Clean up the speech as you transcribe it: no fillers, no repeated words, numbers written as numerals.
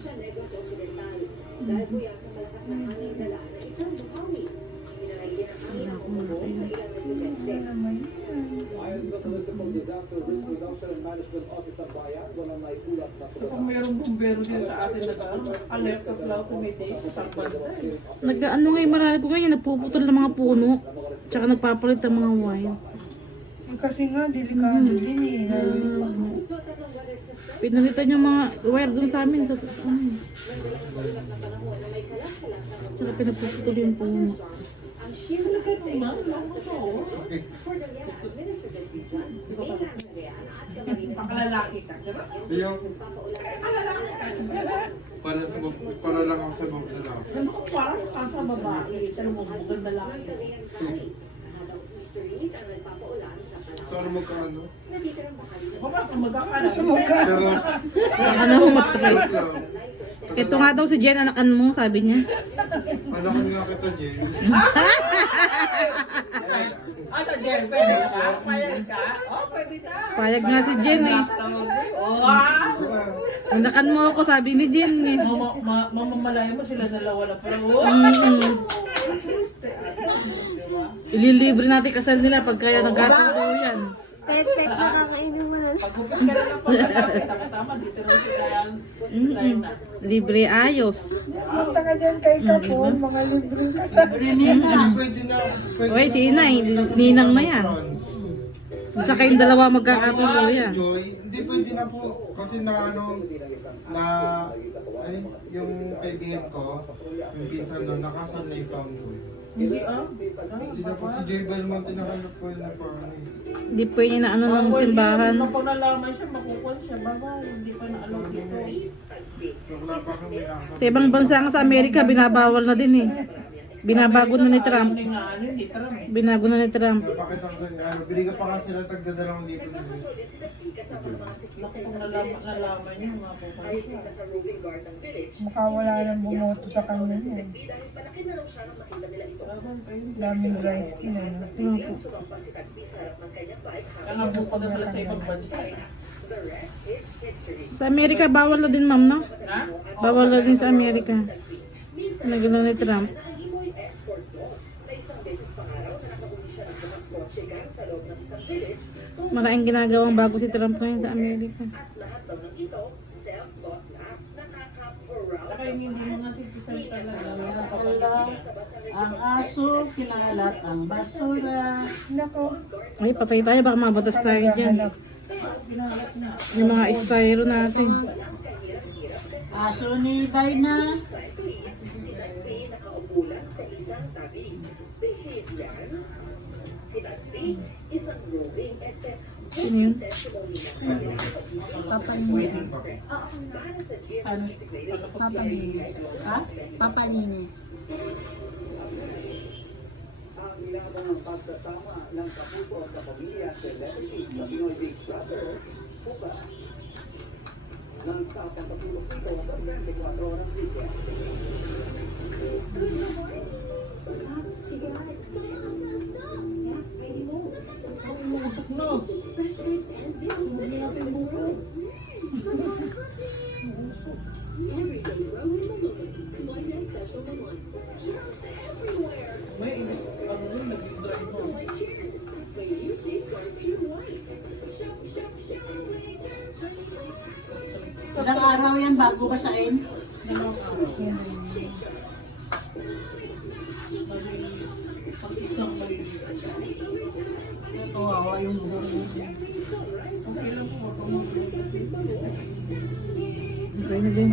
Dahil po yan sa malakas na hangin dala na isang buhawi. Pinalagyan ng hangin ang umubo sa ilang residente. Ayon sa Municipal Disaster Risk Reduction and Management Office ng Bayan, walang naitulak na Kung mayroong bumbero din sa atin na alert of cloud committee, sa banda eh. Nag-ano ngayon, marami po ngayon, nagpuputol ng mga puno. Tsaka nagpapalit ng mga wire. Kasi nga, delikado din eh. Pinalitan yung mga wire doon sa amin. Sa amin. Tsaka pinapuputol yung puno. Ang sheer effect sa ilang for the administrative region, mainland area at Camarines. Pakalalaki ka, diba? Yung, para lang ako sa bawang na lang. Ano kung para sa babae, tanong mo, maganda lang. So, ano magkano? Baka kung magkakalas mo. Pero, Ano mo matris? Ito nga daw si Jen, anakan mo, sabi niya. anak ko nga kita, Jen. Ano, Jen, pwede ka? Payag ka? Oh, pwede na. Payag nga si Jen eh. Oh, wow! Anakan mo ako, sabi ni Jen eh. Mamamalayan mo sila dalawa lang. Pero, wow! At least, diba? Ililibre natin kasal nila pag kaya ng gatong daw yan. Perfect nakakainom mo na. Pag-upit ka na ng pagkakasi, tama-tama, dito rin sila yan. Tayo na. Libre ayos. Punta ka dyan kay Kapon, mga libreng kasal. Pwede na. Oy, si Inay, ninang na yan. Basta kayong dalawa magkakatuloy yan. Joy, hindi pwede na po. Kasi na ano, na, ay, yung kaibigan ko, yung pinsan nun, nakasal na yung taon ko. Hindi Hindi na po si Joy Belmonte nakalap ko yun na parang Hindi pwede na ano ng simbahan. Nung nalaman siya, makukuha siya. Baba, hindi pa na-allow dito. wala pa kami nakasal. Sa ibang bansa nga sa Amerika, binabawal na din eh. Binabago na ni Trump. Hindi nga, ano, hindi Trump. Binago na ni Trump. Napakita ko sa inyo, ano, binigyan pa nga sila tagdadalawang libo na yun. Kung nalaman niyo, mga pupunta siya. Mukha wala nang bumoto sa kanya yun. Daming dry skin, ano? Nangabot pa na sila sa ibang bansa eh. Sa Amerika, bawal na din ma'am, no? Ha? Bawal na din sa Amerika. Nagano ni Trump. Maraming ginagawang bago si Trump ngayon sa Amerika. Saka yung hindi mga citizen talaga. Ang aso, kinalat ang basura. Nako. Ay, patay tayo. Baka mabatas tayo dyan. Yung mga styro natin. Aso ni Dina. Sino yun? Papaninis. Ano? Papaninis. Ha? Papaninis. ang inabang ng pagsasama ng kapuso at kapamilya celebrity sa Pinoy Big Brother Pupa ng sa pagkatulog nito sa 24 oras weekend. May ibig ano yun, nag-drive mo. Ilang araw yan bago basahin? Pag-isang maliliit. Kawawa yung buhok mo. Okay lang po, pag-umulong kasi. Okay na din.